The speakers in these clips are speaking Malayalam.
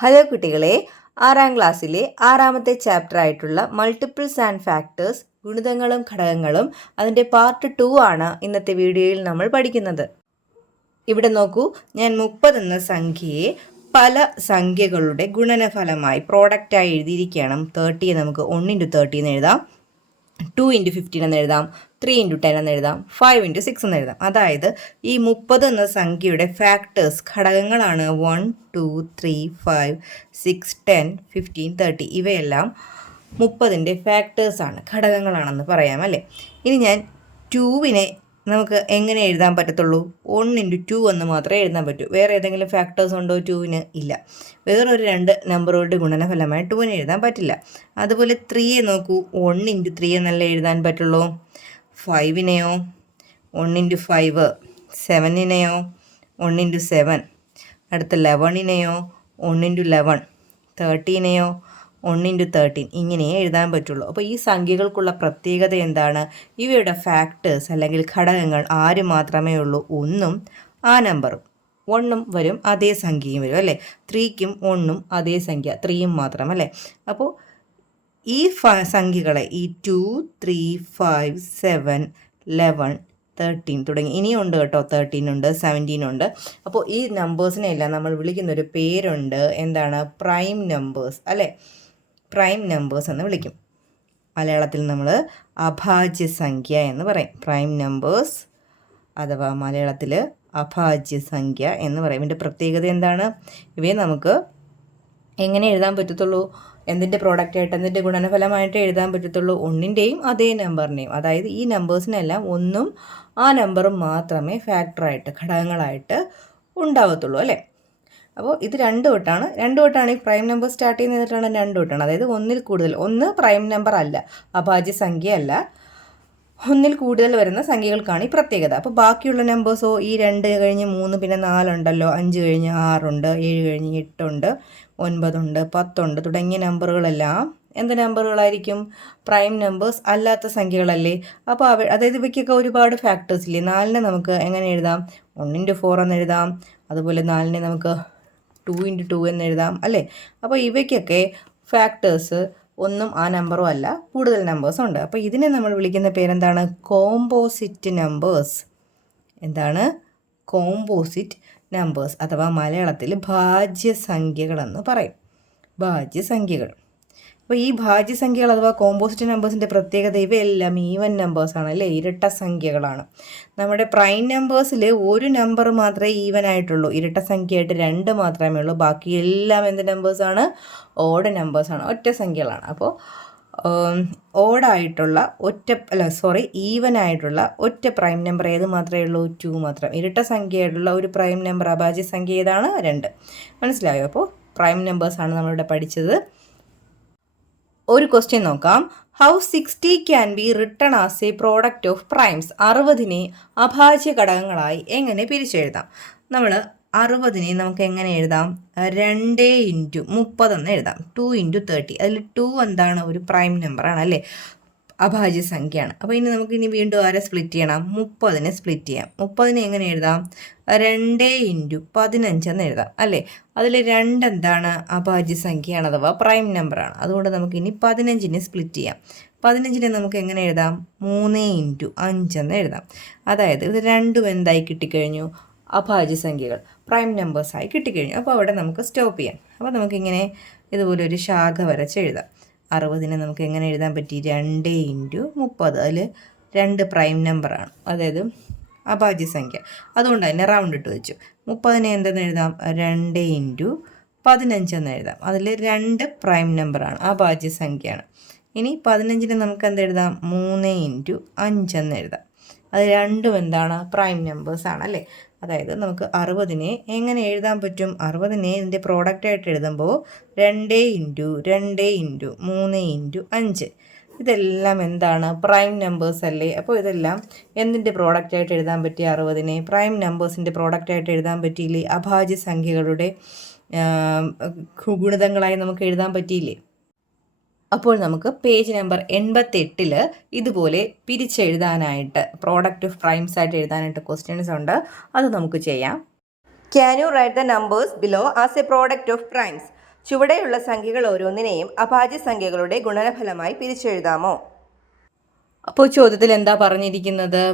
ഹലോ കുട്ടികളെ, 6ാം ക്ലാസ്സിലെ 6ാമത്തെ ചാപ്റ്റർ ആയിട്ടുള്ള മൾട്ടിപ്പിൾസ് ആൻഡ് ഫാക്ടേഴ്സ്, ഗുണിതങ്ങളും ഘടകങ്ങളും, അതിൻ്റെ പാർട്ട് 2 ആണ് ഇന്നത്തെ വീഡിയോയിൽ നമ്മൾ പഠിക്കുന്നത്. ഇവിടെ നോക്കൂ, ഞാൻ 30 എന്ന സംഖ്യയെ പല സംഖ്യകളുടെ ഗുണനഫലമായി പ്രോഡക്റ്റായി എഴുതിയിരിക്കുകയാണ്. 30 നമുക്ക് 1 × 30 എന്ന് എഴുതാം, 2 × 15 എന്ന് എഴുതാം, 3 × 10 എന്ന് എഴുതാം, 5 × 6 എന്ന് എഴുതാം. അതായത് ഈ 30 എന്ന സംഖ്യയുടെ ഫാക്ടേഴ്സ്, ഘടകങ്ങളാണ് 1, 2, 3, 5, 6, 10, 15, 30. ഇവയെല്ലാം 30ൻ്റെ ഫാക്ടേഴ്സാണ്, ഘടകങ്ങളാണെന്ന് പറയാം അല്ലേ. ഇനി ഞാൻ 2വിനെ നമുക്ക് എങ്ങനെ എഴുതാൻ പറ്റത്തുള്ളൂ? 1 × 2 എന്ന് മാത്രമേ എഴുതാൻ പറ്റൂ. വേറെ ഏതെങ്കിലും ഫാക്ടേഴ്സ് ഉണ്ടോ 2വിന്? ഇല്ല. വേറൊരു 2 നമ്പറുകളുടെ ഗുണനഫലമായി 2വിന് എഴുതാൻ പറ്റില്ല. അതുപോലെ 3യെ നോക്കൂ, 1 × 3 എന്നല്ലേ എഴുതാൻ പറ്റുള്ളൂ. 5നെയോ 1 × 5, 7നെയോ 1 × 7, അടുത്ത 11നെയോ 1 × 11, 13നെയോ 1 × 13, ഇങ്ങനെയേ എഴുതാൻ പറ്റുള്ളൂ. അപ്പോൾ ഈ സംഖ്യകൾക്കുള്ള പ്രത്യേകത എന്താണ്? ഇവയുടെ ഫാക്ടേഴ്സ് അല്ലെങ്കിൽ ഘടകങ്ങൾ ആര് മാത്രമേ ഉള്ളൂ? 1ഉം ആ നമ്പറും. 1ഉം വരും, അതേ സംഖ്യയും വരും അല്ലേ. 3ക്കും 1ഉം അതേ സംഖ്യ, 3യും മാത്രം അല്ലേ. അപ്പോൾ ഈ സംഖ്യകളെ, ഈ 2, 3, 5, 7, 11, 13 തുടങ്ങി ഇനിയും ഉണ്ട് കേട്ടോ. 13 ഉണ്ട്, 17 ഉണ്ട്. അപ്പോൾ ഈ നമ്പേഴ്സിനെല്ലാം നമ്മൾ വിളിക്കുന്നൊരു പേരുണ്ട്. എന്താണ്? പ്രൈം നമ്പേഴ്സ് അല്ലേ. പ്രൈം നമ്പേഴ്സ് എന്ന് വിളിക്കും. മലയാളത്തിൽ നമ്മൾ അഭാജ്യ സംഖ്യ എന്ന് പറയും. പ്രൈം നമ്പേഴ്സ് അഥവാ മലയാളത്തിൽ അഭാജ്യ സംഖ്യ എന്ന് പറയും. ഇതിൻ്റെ പ്രത്യേകത എന്താണ്? ഇവയെ നമുക്ക് എങ്ങനെ എഴുതാൻ പറ്റത്തുള്ളൂ? എന്തിൻ്റെ പ്രോഡക്റ്റായിട്ട്, എന്തിൻ്റെ ഗുണനഫലമായിട്ട് എഴുതാൻ പറ്റത്തുള്ളൂ? 1ൻ്റെയും അതേ നമ്പറിനെയും. അതായത് ഈ നമ്പേഴ്സിനെല്ലാം 1ഉം ആ നമ്പറും മാത്രമേ ഫാക്ടറായിട്ട്, ഘടകങ്ങളായിട്ട് ഉണ്ടാവത്തുള്ളൂ അല്ലേ. അപ്പോൾ ഇത് 2 വട്ടമാണ് ഈ പ്രൈം നമ്പർ സ്റ്റാർട്ട് ചെയ്യുന്നതിട്ടാണ് 2 വട്ടമാണ്. അതായത് 1ൽ കൂടുതൽ, 1 പ്രൈം നമ്പർ അല്ല, അഭാജ്യ സംഖ്യ അല്ല, 1ൽ കൂടുതൽ വരുന്ന സംഖ്യകൾക്കാണ് ഈ പ്രത്യേകത. അപ്പോൾ ബാക്കിയുള്ള നമ്പേഴ്സോ, ഈ 2 കഴിഞ്ഞ് 3, പിന്നെ 4 ഉണ്ടല്ലോ, 5 കഴിഞ്ഞ് 6 ഉണ്ട്, 7 കഴിഞ്ഞ് 8 ഉണ്ട്, 9 ഉണ്ട്, 10 ഉണ്ട് തുടങ്ങിയ നമ്പറുകളെല്ലാം എന്ത് നമ്പറുകളായിരിക്കും? പ്രൈം നമ്പേഴ്സ് അല്ലാത്ത സംഖ്യകളല്ലേ. അപ്പോൾ അതായത് ഇവയ്ക്കൊക്കെ ഒരുപാട് ഫാക്ടേഴ്സ് ഇല്ലേ. 4നെ നമുക്ക് എങ്ങനെ എഴുതാം? 1 × 4 എന്ന് എഴുതാം. അതുപോലെ 4നെ നമുക്ക് 2 × 2 എന്ന് എഴുതാം അല്ലേ. അപ്പോൾ ഇവയ്ക്കൊക്കെ ഫാക്ടേഴ്സ് 1ഉം ആ നമ്പറും അല്ല, കൂടുതൽ നമ്പേഴ്സ് ഉണ്ട്. അപ്പോൾ ഇതിനെ നമ്മൾ വിളിക്കുന്ന പേരെന്താണ്? Composite numbers. എന്താണ്? കോമ്പോസിറ്റ് നമ്പേഴ്സ് അഥവാ മലയാളത്തിൽ ഭാജ്യസംഖ്യകളെന്ന് പറയും. ഭാജ്യസംഖ്യകൾ. അപ്പോൾ ഈ ഭാജ്യസംഖ്യകൾ അഥവാ കോമ്പോസിറ്റ് നമ്പേഴ്സിൻ്റെ പ്രത്യേകത, ഇവയെല്ലാം ഈവൻ നമ്പേഴ്സാണ് അല്ലേ, ഇരട്ട സംഖ്യകളാണ്. നമ്മുടെ പ്രൈം നമ്പേഴ്സിൽ ഒരു നമ്പർ മാത്രമേ ഈവൻ ആയിട്ടുള്ളൂ, ഇരട്ട സംഖ്യയായിട്ട് 2 മാത്രമേ ഉള്ളൂ. ബാക്കി എല്ലാം എന്ത് നമ്പേഴ്സാണ്? ഓഡ് നമ്പേഴ്സാണ്, ഒറ്റ സംഖ്യകളാണ്. അപ്പോൾ ഈവൻ ആയിട്ടുള്ള ഒറ്റ പ്രൈം നമ്പർ ഏത് മാത്രമേ ഉള്ളൂ? 2 മാത്രം. ഇരട്ട സംഖ്യയായിട്ടുള്ള ഒരു പ്രൈം നമ്പർ, അഭാജ്യ സംഖ്യ ഏതാണ്? 2. മനസ്സിലായോ? അപ്പോൾ പ്രൈം നമ്പേഴ്സാണ് നമ്മളിവിടെ പഠിച്ചത്. ഒരു ക്വസ്റ്റ്യൻ നോക്കാം. How 60 can be written as a product of primes? 60നെ അഭാജ്യ ഘടകങ്ങളായി എങ്ങനെ പിരിച്ചെഴുതാം? നമ്മൾ 60നെ നമുക്ക് എങ്ങനെ എഴുതാം? 2 × 30 എന്ന് എഴുതാം. 2 × 30. അതിൽ 2 എന്താണ്? ഒരു പ്രൈം നമ്പറാണ് അല്ലേ, അഭാജ്യ സംഖ്യയാണ്. അപ്പോൾ ഇനി വീണ്ടും ആരെ സ്പ്ലിറ്റ് ചെയ്യണം? 30നെ സ്പ്ലിറ്റ് ചെയ്യാം. 30നെ എങ്ങനെ എഴുതാം? 2 × 15 എന്ന് എഴുതാം അല്ലേ. അതിൽ 2 എന്താണ്? അഭാജ്യ സംഖ്യയാണ് അഥവാ പ്രൈം നമ്പറാണ്. അതുകൊണ്ട് നമുക്കിനി 15നെ സ്പ്ലിറ്റ് ചെയ്യാം. 15നെ നമുക്ക് എങ്ങനെ എഴുതാം? 3 × 5 എന്ന് എഴുതാം. അതായത് ഇത് രണ്ടും എന്തായി കിട്ടിക്കഴിഞ്ഞു? അഭാജ്യ സംഖ്യകൾ, പ്രൈം നമ്പേഴ്സായി കിട്ടിക്കഴിഞ്ഞു. അപ്പോൾ അവിടെ നമുക്ക് സ്റ്റോപ്പ് ചെയ്യാം. അപ്പോൾ നമുക്കിങ്ങനെ ഇതുപോലെ ഒരു ശാഖ വരച്ച് എഴുതാം. 60നെ നമുക്ക് എങ്ങനെ എഴുതാൻ പറ്റി? 2 × 30. അതിൽ 2 പ്രൈം നമ്പറാണ്, അതായത് അഭാജ്യ സംഖ്യ. അതുകൊണ്ട് തന്നെ റൗണ്ട് ഇട്ട് വെച്ചു. 30നെ എന്തെന്ന് എഴുതാം? 2 × 15 എന്ന് എഴുതാം. അതിൽ 2 പ്രൈം നമ്പറാണ്, അഭാജ്യ സംഖ്യയാണ്. ഇനി 15നെ നമുക്ക് എന്തെഴുതാം? 3 × 5 എന്ന് എഴുതാം. അത് രണ്ടും എന്താണ്? പ്രൈം നമ്പേഴ്സാണ് അല്ലേ. അതായത് നമുക്ക് 60നെ എങ്ങനെ എഴുതാൻ പറ്റും? 60നെ ഇതിൻ്റെ പ്രോഡക്റ്റായിട്ട് എഴുതുമ്പോൾ 2 × 2 × 3 × 5, ഇതെല്ലാം എന്താണ്? പ്രൈം നമ്പേഴ്സ് അല്ലേ. അപ്പോൾ ഇതെല്ലാം എന്തിൻ്റെ പ്രോഡക്റ്റായിട്ട് എഴുതാൻ പറ്റി? 60നെ പ്രൈം നമ്പേഴ്സിൻ്റെ പ്രോഡക്റ്റായിട്ട് എഴുതാൻ പറ്റിയില്ലേ? അഭാജ്യ സംഖ്യകളുടെ ഗുണിതങ്ങളായി നമുക്ക് എഴുതാൻ പറ്റിയില്ലേ? അപ്പോൾ നമുക്ക് പേജ് നമ്പർ 88 ഇതുപോലെ പിരിച്ചെഴുതാനായിട്ട്, പ്രോഡക്റ്റ് ഓഫ് പ്രൈംസ് ആയിട്ട് എഴുതാനായിട്ട് ക്വസ്റ്റ്യൻസ് ഉണ്ട്. അത് നമുക്ക് ചെയ്യാം. Can you write the numbers below as a product of primes? ചുവടെയുള്ള സംഖ്യകൾ ഓരോന്നിനെയും അഭാജ്യ സംഖ്യകളുടെ ഗുണനഫലമായി പിരിച്ചെഴുതാമോ? അപ്പോൾ ചോദ്യത്തിൽ എന്താ പറഞ്ഞിരിക്കുന്നത്?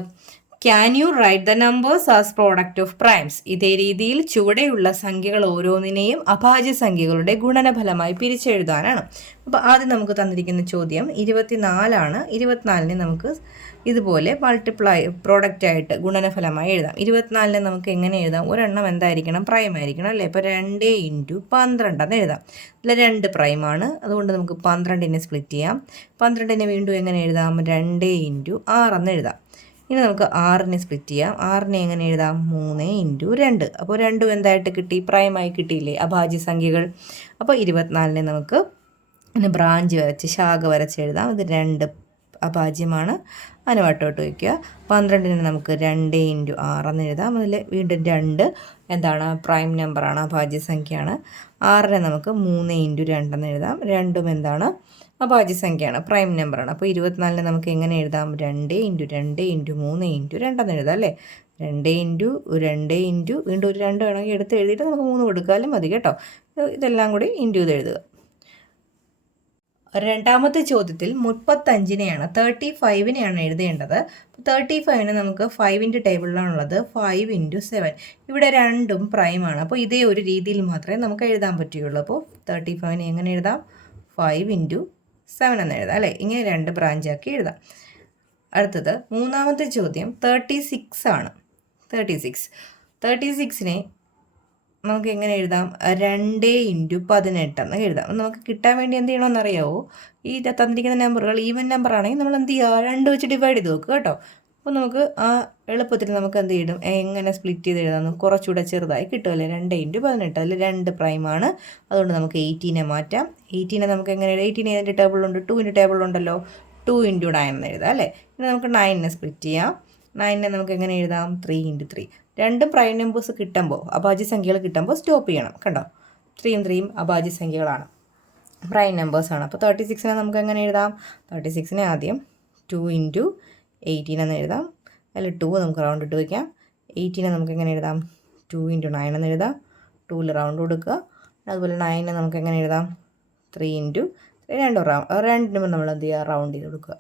Can you write the numbers as product of primes? ഇതേ രീതിയിൽ ചുവടെയുള്ള സംഖ്യകൾ ഓരോന്നിനെയും അഭാജ്യ സംഖ്യകളുടെ ഗുണനഫലമായി പിരിച്ചെഴുതാനാണ്. അപ്പോൾ ആദ്യം നമുക്ക് തന്നിരിക്കുന്ന ചോദ്യം 24 24നെ നമുക്ക് ഇതുപോലെ പ്രോഡക്റ്റ് ആയിട്ട് ഗുണനഫലമായി എഴുതാം. 24നെ നമുക്ക് എങ്ങനെ എഴുതാം? ഒരെണ്ണം എന്തായിരിക്കണം? പ്രൈം ആയിരിക്കണം അല്ലേ? ഇപ്പോൾ 2 × 12 എന്ന് എഴുതാം. ഇതിൽ 2 പ്രൈമാണ്, അതുകൊണ്ട് നമുക്ക് 12നെ സ്പ്ലിറ്റ് ചെയ്യാം. 12നെ വീണ്ടും എങ്ങനെ എഴുതാം? 2 × 6 എന്ന് എഴുതാം. ഇനി നമുക്ക് 6നെ സ്പ്ലിറ്റ് ചെയ്യാം. 6നെ എങ്ങനെ എഴുതാം? 3 × 2. അപ്പോൾ 2 എന്തായിട്ട് കിട്ടി? പ്രൈമായി കിട്ടിയില്ലേ അഭാജ്യ സംഖ്യകൾ. അപ്പോൾ 24നെ നമുക്ക് ബ്രാഞ്ച് വരച്ച് ശാഖ വരച്ച് എഴുതാം. ഇത് 2 അഭാജ്യമാണ്, അതിന് വട്ടോട്ട് വയ്ക്കുക. 12നെ നമുക്ക് 2 × 6 എന്ന് എഴുതാം. അതിൽ വീണ്ടും 2 എന്താണ്? പ്രൈം നമ്പറാണ്, അഭാജ്യ സംഖ്യയാണ്. 6നെ നമുക്ക് 3 × 2 എന്ന് എഴുതാം. 2ഉം എന്താണ്? അഭാജ്യ സംഖ്യയാണ്, പ്രൈം നമ്പറാണ്. അപ്പോൾ 24നെ നമുക്ക് എങ്ങനെ എഴുതാം? 2 × 2 × 3 × 2 എന്ന് എഴുതാം അല്ലേ? 2 × വീണ്ടും ഒരു 2 വേണമെങ്കിൽ എടുത്ത് എഴുതിയിട്ട് നമുക്ക് 3 കൊടുക്കാലും മതി കേട്ടോ. ഇതെല്ലാം കൂടി ഇൻറ്റു ഇത് എഴുതുക. രണ്ടാമത്തെ ചോദ്യത്തിൽ 35നെയാണ് 35നെയാണ് എഴുതേണ്ടത്. 35ന് നമുക്ക് 5ൻ്റെ ടേബിളിലാണുള്ളത്. 5 × 7. ഇവിടെ 2ഉം പ്രൈമാണ്. അപ്പോൾ ഇതേ ഒരു രീതിയിൽ മാത്രമേ നമുക്ക് എഴുതാൻ പറ്റുകയുള്ളൂ. അപ്പോൾ 35നെ എങ്ങനെ എഴുതാം? 5 × 7 എന്ന് എഴുതാം അല്ലേ? ഇങ്ങനെ 2 ബ്രാഞ്ചാക്കി എഴുതാം. അടുത്തത് മൂന്നാമത്തെ ചോദ്യം 36 ആണ്. 36നെ നമുക്ക് എങ്ങനെ എഴുതാം? 2 × 18 എന്ന് എഴുതാം. നമുക്ക് കിട്ടാൻ വേണ്ടി എന്ത് ചെയ്യണമെന്ന് അറിയാമോ? ഈ തന്നിരിക്കുന്ന നമ്പറുകൾ ഈവൻ നമ്പർ ആണെങ്കിൽ നമ്മൾ എന്ത് ചെയ്യുക? 2 വെച്ച് ഡിവൈഡ് ചെയ്ത് നോക്കുക കേട്ടോ. അപ്പോൾ നമുക്ക് ആ എളുപ്പത്തിൽ നമുക്ക് എന്ത് ചെയ്യും? എങ്ങനെ സ്പ്ലിറ്റ് ചെയ്ത് എഴുതാം? കുറച്ചുകൂടെ ചെറുതായി കിട്ടുമല്ലേ? 2 × 18. അതിൽ 2 പ്രൈമാണ്, അതുകൊണ്ട് നമുക്ക് 18നെ മാറ്റാം. 18നെ നമുക്ക് എങ്ങനെ എഴുതാം? 18 ഏതിൻ്റെ ടേബിളുണ്ട്? 2ൻ്റെ ടേബിളുണ്ടല്ലോ. 2 × 9 എന്ന് എഴുതാം അല്ലേ? ഇനി നമുക്ക് 9നെ സ്പ്ലിറ്റ് ചെയ്യാം. 9നെ നമുക്ക് എങ്ങനെ എഴുതാം? 3 × 3. 2 പ്രൈം നമ്പേഴ്സ് കിട്ടുമ്പോൾ, അഭാജ്യ സംഖ്യകൾ കിട്ടുമ്പോൾ സ്റ്റോപ്പ് ചെയ്യണം. കണ്ടോ? 3ഉം 3ഉം അഭാജ്യ സംഖ്യകളാണ്, പ്രൈം നമ്പേഴ്സാണ്. അപ്പോൾ 36നെ നമുക്ക് എങ്ങനെ എഴുതാം? 36നെ ആദ്യം 2 × 18 എന്ന് എഴുതാം. അതിൽ 2 നമുക്ക് റൗണ്ട് ഇട്ട് വയ്ക്കാം. 18നെ നമുക്ക് എങ്ങനെ എഴുതാം? 2 × 9 എന്ന് എഴുതാം. 2ൽ റൗണ്ട് കൊടുക്കുക. അതുപോലെ 9നെ നമുക്ക് എങ്ങനെ എഴുതാം? 3 × 2 നമ്മൾ എന്ത് ചെയ്യുക? റൗണ്ട് ചെയ്ത് കൊടുക്കുക.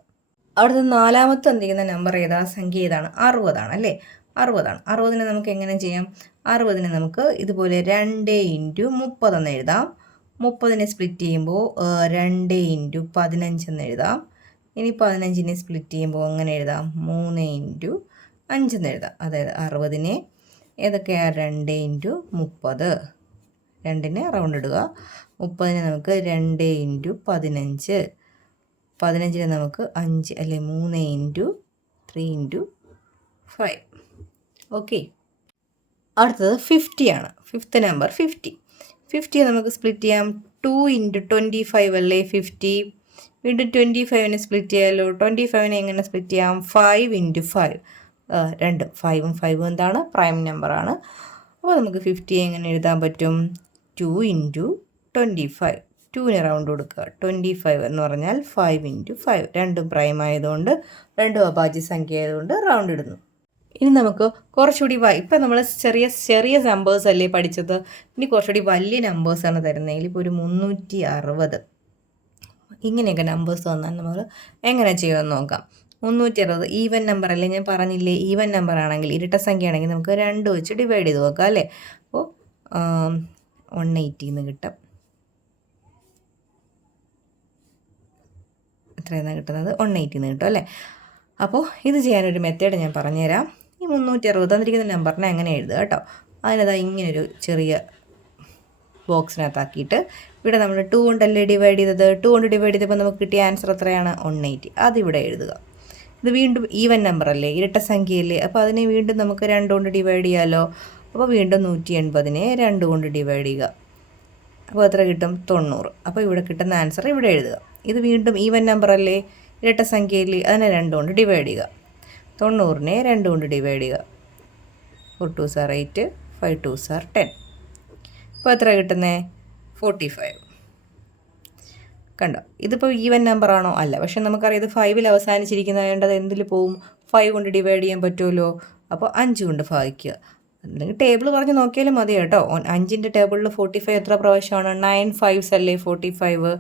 അവിടുത്തെ നാലാമത്തെ തന്നിരിക്കുന്ന നമ്പർ ഏതാ? സംഖ്യ ഏതാണ്? 60 ആണ് അല്ലേ? 60നെ നമുക്ക് എങ്ങനെ ചെയ്യാം? 60നെ നമുക്ക് ഇതുപോലെ 2 × 30 എന്ന് എഴുതാം. 30നെ സ്പ്ലിറ്റ് ചെയ്യുമ്പോൾ 2 × 15 എന്ന് എഴുതാം. ഇനി 15നെ സ്പ്ലിറ്റ് ചെയ്യുമ്പോൾ എങ്ങനെ എഴുതാം? 3 × 5 എന്ന് എഴുതാം. അതായത് 60നെ ഏതൊക്കെയാണ്? 2 × 30. 2നെ റൗണ്ട് ഇടുക. 30നെ നമുക്ക് 2 × 15. 15നെ നമുക്ക് 5 അല്ലെ 3 × 3 × 5. ഓക്കെ. അടുത്തത് 50 ആണ്. Fifth number 50. 50 നമുക്ക് സ്പ്ലിറ്റ് ചെയ്യാം. 2 × 25 അല്ലേ 50. വീണ്ടും 25നെ സ്പ്ലിറ്റ് ചെയ്യാമല്ലോ. 25നെ എങ്ങനെ സ്പ്ലിറ്റ് ചെയ്യാം? 5 × 5. 2 5ഉം 5ഉം എന്താണ്? പ്രൈം നമ്പറാണ്. അപ്പോൾ നമുക്ക് 50 എങ്ങനെ എഴുതാൻ പറ്റും? 2 × 25. 2നെ റൗണ്ട് കൊടുക്കുക. 25 എന്ന് പറഞ്ഞാൽ 5 × 5. 2ഉം പ്രൈം ആയതുകൊണ്ട്, 2ഉം അഭാജ്യ സംഖ്യ ആയതുകൊണ്ട് റൗണ്ട് ഇടുന്നു. ഇനി നമുക്ക് കുറച്ചുകൂടി ഇപ്പം നമ്മൾ ചെറിയ ചെറിയ നമ്പേഴ്സ് അല്ലേ പഠിച്ചത്. ഇനി കുറച്ചുകൂടി വലിയ നമ്പേഴ്സാണ് തരുന്നതെങ്കിൽ ഇപ്പോൾ ഒരു 360 ഇങ്ങനെയൊക്കെ നമ്പേഴ്സ് വന്നാൽ നമ്മൾ എങ്ങനെ ചെയ്യുമെന്ന് നോക്കാം. 360 ഈവൻ നമ്പർ അല്ലേ? ഞാൻ പറഞ്ഞില്ലേ, ഈവൻ നമ്പർ ആണെങ്കിൽ, ഇരട്ട സംഖ്യ ആണെങ്കിൽ നമുക്ക് 2 വെച്ച് ഡിവൈഡ് ചെയ്ത് നോക്കാം അല്ലേ? അപ്പോൾ 180 എന്ന് കിട്ടും. എത്രയാണ് കിട്ടുന്നത്? 180 എന്ന് കിട്ടും അല്ലേ? അപ്പോൾ ഇത് ചെയ്യാനൊരു മെത്തേഡ് ഞാൻ പറഞ്ഞുതരാം. ഈ 360 തന്നിരിക്കുന്ന നമ്പറിനെ എങ്ങനെ എഴുതുക കേട്ടോ. അതിനതാ ഇങ്ങനൊരു ചെറിയ ബോക്സിനകത്താക്കിയിട്ട് ഇവിടെ നമ്മൾ 2 കൊണ്ടല്ലേ ഡിവൈഡ് ചെയ്തത്. 2 കൊണ്ട് ഡിവൈഡ് ചെയ്തപ്പോൾ നമുക്ക് കിട്ടിയ ആൻസർ എത്രയാണ്? 180. അതിവിടെ എഴുതുക. ഇത് വീണ്ടും ഈവൻ നമ്പർ അല്ലേ, ഇരട്ട സംഖ്യയല്ലേ, അപ്പോൾ അതിനെ വീണ്ടും നമുക്ക് 2 കൊണ്ട് ഡിവൈഡ് ചെയ്യാമല്ലോ. അപ്പോൾ വീണ്ടും 180നെ 2 കൊണ്ട് ഡിവൈഡ് ചെയ്യുക. അപ്പോൾ എത്ര കിട്ടും? 90. അപ്പോൾ ഇവിടെ കിട്ടുന്ന ആൻസർ ഇവിടെ എഴുതുക. ഇത് വീണ്ടും ഈവൻ നമ്പർ അല്ലേ, ഇരട്ട സംഖ്യയില്ലേ, അതിനെ 2 കൊണ്ട് ഡിവൈഡ് ചെയ്യുക. 90നെ 2 കൊണ്ട് ഡിവൈഡ് ചെയ്യുക. 4 2s are 8, 5 2s are 10. ഇപ്പോൾ എത്ര കിട്ടുന്നത്? 45. കണ്ടോ? ഇതിപ്പോൾ ഈവൻ നമ്പർ ആണോ? അല്ല. പക്ഷെ നമുക്കറിയാം ഇത് 5ൽ അവസാനിച്ചിരിക്കുന്നത്, വേണ്ടത് എന്തിൽ പോവും? 5 കൊണ്ട് ഡിവൈഡ് ചെയ്യാൻ പറ്റുമല്ലോ. അപ്പോൾ 5 കൊണ്ട് ഭാഗിക്കുക. അല്ലെങ്കിൽ ടേബിൾ പറഞ്ഞ് നോക്കിയാലും മതി കേട്ടോ. 5ൻ്റെ ടേബിളിൽ 45 എത്ര പ്രാവശ്യമാണ്? 9 5s അല്ലേ 45.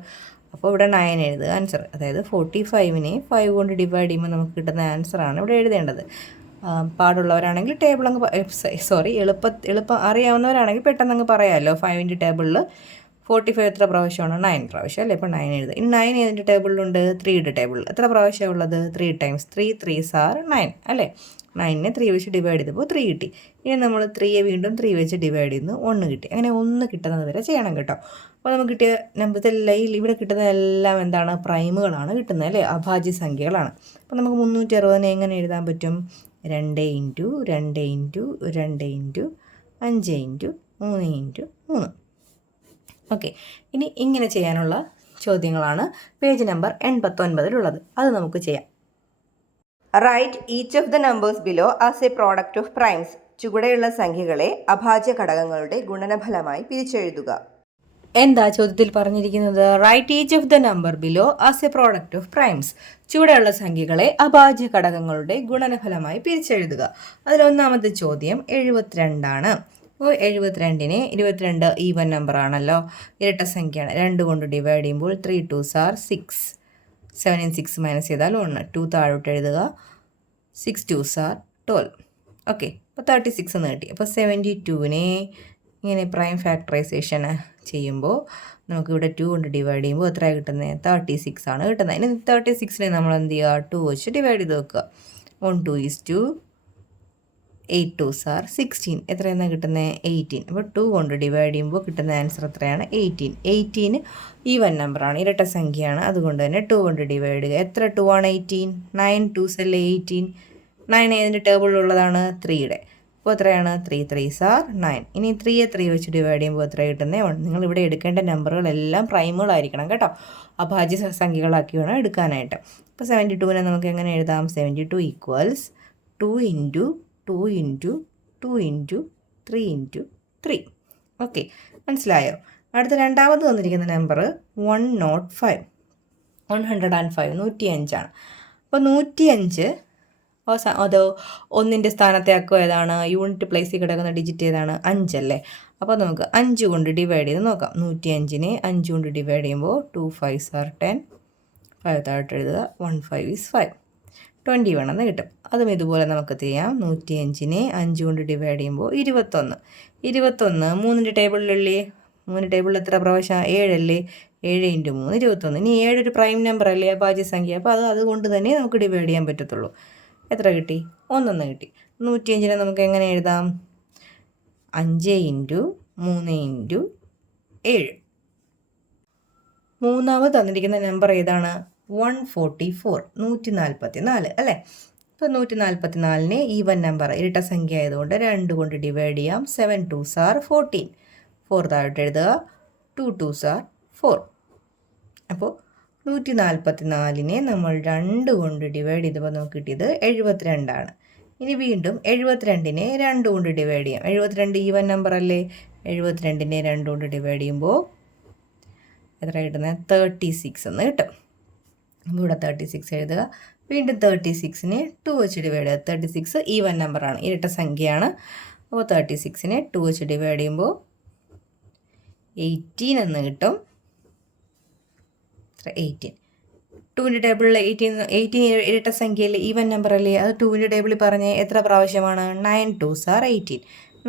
അപ്പോൾ ഇവിടെ 9 എഴുതുക ആൻസർ. അതായത് 45നെ 5 കൊണ്ട് ഡിവൈഡ് ചെയ്യുമ്പോൾ നമുക്ക് കിട്ടുന്ന ആൻസറാണ് ഇവിടെ എഴുതേണ്ടത്. പാടുള്ളവരാണെങ്കിൽ ടേബിൾ അങ്ങ് എളുപ്പം അറിയാവുന്നവരാണെങ്കിൽ പെട്ടെന്ന് അങ്ങ് പറയാമല്ലോ. 5ൻ്റെ ടേബിളിൽ 45 എത്ര പ്രാവശ്യമാണ്? 9 പ്രാവശ്യം അല്ലേ. ഇപ്പോൾ 9 എഴുതുക. ഇനി 9 ഏതിൻ്റെ ടേബിളിലുണ്ട്? 3യുടെ ടേബിളിൽ. എത്ര പ്രാവശ്യമാണ് ഉള്ളത്? 3 ടൈംസ് 3 3s are 9 അല്ലേ. 9നെ 3 വെച്ച് ഡിവൈഡ് ചെയ്തപ്പോൾ 3 കിട്ടി. ഇനി നമ്മൾ 3യെ വീണ്ടും 3 വെച്ച് ഡിവൈഡ് ചെയ്യുന്നു 1 കിട്ടി. അങ്ങനെ 1 കിട്ടുന്നത് വരെ ചെയ്യണം കേട്ടോ. അപ്പോൾ നമുക്ക് കിട്ടിയ നമ്പറെല്ലാം ഇവിടെ കിട്ടുന്നതെല്ലാം എന്താണ്? പ്രൈമുകളാണ് കിട്ടുന്നത് അല്ലേ, അഭാജ്യ സംഖ്യകളാണ്. അപ്പോൾ നമുക്ക് 360നെ എങ്ങനെ എഴുതാൻ പറ്റും? 2 into 2 into 2 into 5 into 3 into 3. Okay, ഇനി ഇങ്ങനെ ചെയ്യാനുള്ള ചോദ്യങ്ങളാണ് പേജ് നമ്പർ 89-ലുള്ളത്. അത് നമുക്ക് ചെയ്യാം. Write each of the numbers below as a product of primes. ചുവടെയുള്ള സംഖ്യകളെ അഭാജ്യ ഘടകങ്ങളുടെ ഗുണനഫലമായി പിരിച്ചെഴുതുക. എന്താ ചോദ്യത്തിൽ പറഞ്ഞിരിക്കുന്നത്? Write each of the number below as a product of primes. ചുവടെയുള്ള സംഖ്യകളെ അഭാജ്യ ഘടകങ്ങളുടെ ഗുണനഫലമായി പിരിച്ചെഴുതുക. അതിൽ ഒന്നാമത്തെ ചോദ്യം 72 അപ്പോൾ 72നെ 22 ഈവൻ നമ്പർ ആണല്ലോ, ഇരട്ട സംഖ്യയാണ്. 2 കൊണ്ട് ഡിവൈഡ് ചെയ്യുമ്പോൾ 3 2s are 6. 7 6 മൈനസ് ചെയ്താൽ 1. 2 താഴോട്ട് എഴുതുക. 6 2s are 12. ഓക്കെ, അപ്പോൾ 36 എന്ന് കിട്ടി. അപ്പോൾ 72നെ ഇങ്ങനെ പ്രൈം ഫാക്ടറൈസേഷൻ ചെയ്യുമ്പോൾ നമുക്കിവിടെ 2 കൊണ്ട് ഡിവൈഡ് ചെയ്യുമ്പോൾ എത്രയാണ് കിട്ടുന്നത്? 36 ആണ് കിട്ടുന്നത്. ഇനി 36നെ നമ്മൾ എന്ത് ചെയ്യുക? 2 വെച്ച് ഡിവൈഡ് ചെയ്ത് വെക്കുക. 1 2 is 2. 8 2s are 16. എത്രയാണ് കിട്ടുന്നത്? 18. അപ്പോൾ 2 കൊണ്ട് ഡിവൈഡ് ചെയ്യുമ്പോൾ കിട്ടുന്ന ആൻസർ എത്രയാണ്? 18. 18 ഈവൻ നമ്പറാണ്, ഇരട്ട സംഖ്യയാണ്. അതുകൊണ്ട് തന്നെ 2 കൊണ്ട് ഡിവൈഡ് ചെയ്യുക. എത്ര 2 ആണ്? 18. 9 2s അല്ലേ 18. 9 ഏതിൻ്റെ ടേബിളിലുള്ളതാണ്? 3യുടെ. അപ്പോൾ എത്രയാണ്? 3 3s are 9. ഇനി 3യെ 3 വെച്ച് ഡിവൈഡ് ചെയ്യുമ്പോൾ എത്ര കിട്ടുന്നത്? 1. നിങ്ങളിവിടെ എടുക്കേണ്ട നമ്പറുകളെല്ലാം പ്രൈമുകളായിരിക്കണം കേട്ടോ. അഭാജ്യ സംഖ്യകളാക്കി വേണം എടുക്കാനായിട്ട്. അപ്പോൾ 72നെ നമുക്ക് എങ്ങനെ എഴുതാം? 72 equals 2 into 2 into 2 into 3 into 3. Okay, മനസ്സിലായോ? അടുത്ത രണ്ടാമത് വന്നിരിക്കുന്ന നമ്പർ 105. 105 അപ്പോൾ 105 അത് 1ൻ്റെ സ്ഥാനത്തെ അക്കം ഏതാണ്? യൂണിറ്റ് പ്ലേസിൽ കിടക്കുന്ന ഡിജിറ്റ് ഏതാണ്? 5 അല്ലേ. അപ്പോൾ നമുക്ക് 5 കൊണ്ട് ഡിവൈഡ് ചെയ്ത് നോക്കാം. 105നെ 5 കൊണ്ട് ഡിവൈഡ് ചെയ്യുമ്പോൾ 2 5s are 10. 5 താഴോട്ട് എഴുതുക. 1 5 is 5. 21 കിട്ടും. അതും ഇതുപോലെ നമുക്ക് ചെയ്യാം. 105നെ 5 കൊണ്ട് ഡിവൈഡ് ചെയ്യുമ്പോൾ 21. 3ൻ്റെ ടേബിളിലല്ലേ? 3 ടേബിളിൽ എത്ര പ്രാവശ്യം? 7 അല്ലേ. 7 ഇൻറ്റു 3 21. ഇനി 7 ഒരു പ്രൈം നമ്പർ അല്ലേ, അഭാജ്യ സംഖ്യ. അപ്പോൾ അതുകൊണ്ട് തന്നെ നമുക്ക് ഡിവൈഡ് ചെയ്യാൻ പറ്റത്തുള്ളൂ. എത്ര കിട്ടി? 1 കിട്ടി. 105നെ നമുക്ക് എങ്ങനെ എഴുതാം? 5 ഇൻറ്റു 3 ഇൻറ്റു 7. മൂന്നാമത് തന്നിരിക്കുന്ന നമ്പർ ഏതാണ്? 144. 144 അല്ലേ. ഇപ്പോൾ 144നെ ഈവൻ നമ്പർ, ഇരട്ട സംഖ്യ ആയതുകൊണ്ട് 2 കൊണ്ട് ഡിവൈഡ് ചെയ്യാം. 7 2s are 14. 4 താഴോട്ട് എഴുതുക. 2 2s are 4. അപ്പോൾ 144നെ നമ്മൾ 2 കൊണ്ട് ഡിവൈഡ് ചെയ്തപ്പോൾ നമുക്ക് കിട്ടിയത് 72. ഇനി വീണ്ടും 72നെ 2 കൊണ്ട് ഡിവൈഡ് ചെയ്യാം. 72 ഈവൻ നമ്പർ അല്ലേ. 72നെ 2 കൊണ്ട് ഡിവൈഡ് ചെയ്യുമ്പോൾ എത്ര കിട്ടുന്നത്? 36 എന്ന് കിട്ടും. അപ്പോൾ ഇവിടെ 36 എഴുതുക. വീണ്ടും 36നെ 2 വെച്ച് ഡിവൈഡ് ചെയ്യുക. 36 ഈവൻ നമ്പറാണ്, ഇരട്ട സംഖ്യയാണ്. അപ്പോൾ 36നെ 2 വെച്ച് ഡിവൈഡ് ചെയ്യുമ്പോൾ 18 എന്ന് കിട്ടും. 18. 2ൻ്റെ ടേബിളിൽ 18 ഇരട്ട സംഖ്യയിൽ ഈവൻ നമ്പർ അല്ലേ. അത് 2ൻ്റെ ടേബിളിൽ പറഞ്ഞ് എത്ര പ്രാവശ്യമാണ്? 9 2s are 18.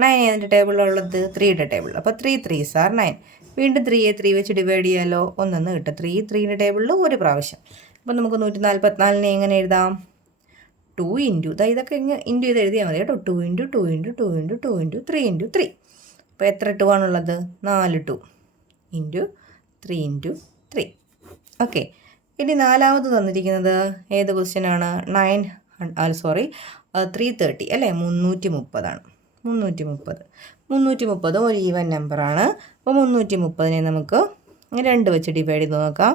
9 ഏതിൻ്റെ ടേബിളിലുള്ളത്? 3യുടെ ടേബിൾ. അപ്പോൾ 3 3s are 9. വീണ്ടും 3യെ 3 വെച്ച് ഡിവൈഡ് ചെയ്യാമല്ലോ. 1 കിട്ടും. 3ൻ്റെ ടേബിളിൽ ഒരു പ്രാവശ്യം. അപ്പോൾ നമുക്ക് 144നെ എങ്ങനെ എഴുതാം? 2 ഇൻറ്റു ഇതൊക്കെ ഇൻറ്റു ചെയ്ത് എഴുതിയാൽ മതി കേട്ടോ. 2 into 2 into 2 into 2 into 3 into 3. അപ്പോൾ എത്ര 2 ആണുള്ളത്? 4 2 ഇൻറ്റു 3 ഇൻറ്റു 3. ഓക്കെ, ഇനി നാലാമത് തന്നിരിക്കുന്നത് ഏത് ക്വസ്റ്റ്യനാണ്? 330 അല്ലേ. 330 330 ഒരു ഈവൻ നമ്പറാണ്. അപ്പോൾ 330നെ നമുക്ക് 2 വെച്ച് ഡിവൈഡ് ചെയ്ത് നോക്കാം.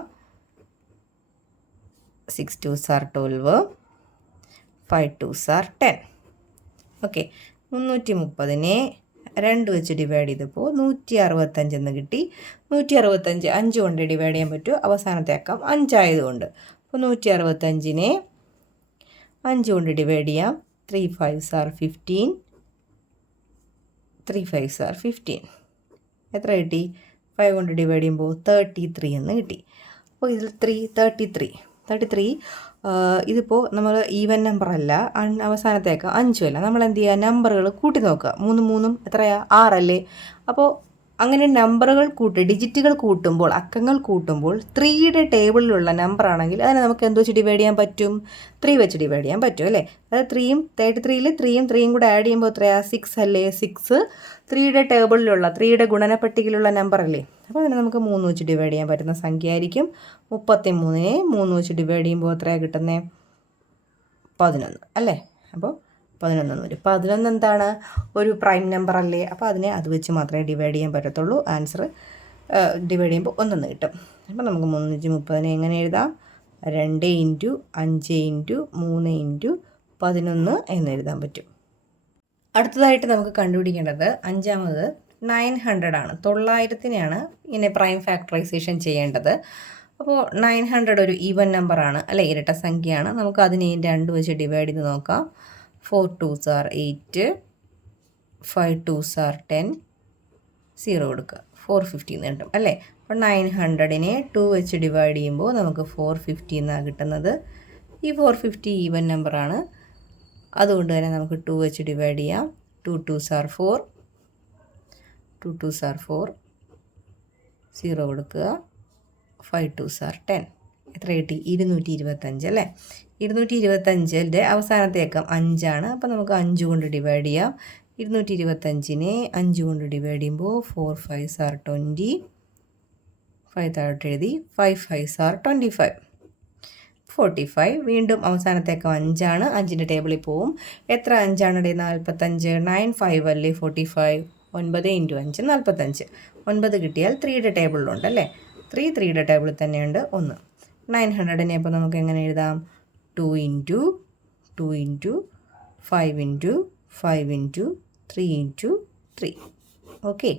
6 2s are 12. 5 2s are 10. Okay, 330നെ 2 വെച്ച് ഡിവൈഡ് ചെയ്തപ്പോൾ 165 എന്ന് കിട്ടി. 165 5 കൊണ്ട് ഡിവൈഡ് ചെയ്യാൻ പറ്റുമോ? അവസാനത്തെ അക്കം 5 ആയതുകൊണ്ട്. അപ്പോൾ 165നെ 5 കൊണ്ട് ഡിവൈഡ് ചെയ്യാം. 3 5s are 15. 3 5s are 15. എത്ര കിട്ടി? 5 കൊണ്ട് ഡിവൈഡ് ചെയ്യുമ്പോൾ 33 എന്ന് കിട്ടി. അപ്പോൾ ഇതിൽ 33 ഇതിപ്പോൾ നമ്മൾ ഈവൻ നമ്പർ അല്ല, അവസാനത്തേക്ക് 5 അല്ല. നമ്മൾ എന്ത് ചെയ്യുക? നമ്പറുകൾ കൂട്ടി നോക്കുക. 3 3 എത്രയാണ്? 6 അല്ലേ? അപ്പോൾ അങ്ങനെ നമ്പറുകൾ ഡിജിറ്റുകൾ കൂട്ടുമ്പോൾ, അക്കങ്ങൾ കൂട്ടുമ്പോൾ 3യുടെ ടേബിളിലുള്ള നമ്പർ ആണെങ്കിൽ അതിനെ നമുക്ക് എന്ത് വെച്ച് ഡിവൈഡ് ചെയ്യാൻ പറ്റും? 3 വെച്ച് ഡിവൈഡ് ചെയ്യാൻ പറ്റും അല്ലേ? അതായത് 33ൽ 3യും കൂടെ ആഡ് ചെയ്യുമ്പോൾ എത്രയാണ്? 6 അല്ലേ? 6 3യുടെ ടേബിളിലുള്ള 3യുടെ ഗുണനപ്പട്ടികയിലുള്ള നമ്പർ അല്ലേ? അപ്പോൾ അതിനെ നമുക്ക് 3 വെച്ച് ഡിവൈഡ് ചെയ്യാൻ പറ്റുന്ന സംഖ്യ ആയിരിക്കും. 33നെ 3 വെച്ച് ഡിവൈഡ് ചെയ്യുമ്പോൾ എത്രയാണ് കിട്ടുന്നത്? 11 അല്ലേ? അപ്പോൾ 11 എന്താണ്? ഒരു പ്രൈം നമ്പർ അല്ലേ? അപ്പോൾ അതിനെ അത് വെച്ച് മാത്രമേ ഡിവൈഡ് ചെയ്യാൻ പറ്റത്തുള്ളൂ. ആൻസർ ഡിവൈഡ് ചെയ്യുമ്പോൾ 1 കിട്ടും. അപ്പോൾ നമുക്ക് 330 എങ്ങനെ എഴുതാം? 2 × 5 × 3 × 11 എന്ന് എഴുതാൻ പറ്റും. അടുത്തതായിട്ട് നമുക്ക് കണ്ടുപിടിക്കേണ്ടത് 5ാമത് 900 ആണ്. 900നെയാണ് ഇങ്ങനെ പ്രൈം ഫാക്ടറൈസേഷൻ ചെയ്യേണ്ടത്. അപ്പോൾ 900 ഒരു ഈവൻ നമ്പറാണ് അല്ലേ? ഇരട്ട സംഖ്യയാണ്. നമുക്ക് അതിനെ 2 വെച്ച് ഡിവൈഡ് ചെയ്ത് നോക്കാം. 4 2s are 8, 5 2s are 10, 0 കൊടുക്കുക. 450 എന്ന് കിട്ടും അല്ലേ? അപ്പോൾ 900നെ 2 വെച്ച് ഡിവൈഡ് ചെയ്യുമ്പോൾ നമുക്ക് 450 എന്നാണ് കിട്ടുന്നത്. ഈ 450 ഈവൻ നമ്പറാണ്. അതുകൊണ്ട് തന്നെ നമുക്ക് 2 വെച്ച് ഡിവൈഡ് ചെയ്യാം. 2 2s are 4, 2 2s are 4, 0 കൊടുക്കുക. 5 2s are 10. എത്ര കിട്ടി? 225 അല്ലേ? 225ൻ്റെ അവസാനത്തെ അക്കം 5 ആണ്. അപ്പോൾ നമുക്ക് 5 കൊണ്ട് ഡിവൈഡ് ചെയ്യാം. 225നെ 5 കൊണ്ട് ഡിവൈഡ് ചെയ്യുമ്പോൾ 4 5s are 20, 5 താഴോട്ട് എഴുതി. 5 5s are 25, 45. വീണ്ടും അവസാനത്തെ അക്കം 5 ആണ്. 5ൻ്റെ ടേബിളിൽ പോവും. എത്ര 5 ആണ്? 45. 9 5 അല്ലേ? 45. 9 × 5 45. 9 കിട്ടിയാൽ 3യുടെ ടേബിളിലുണ്ട് അല്ലേ? 3യുടെ ടേബിളിൽ തന്നെയുണ്ട് 1. 900നെ അപ്പോൾ നമുക്ക് എങ്ങനെ എഴുതാം? 2 × 2 × 5 × 5 × 3 × 3. ഓക്കെ.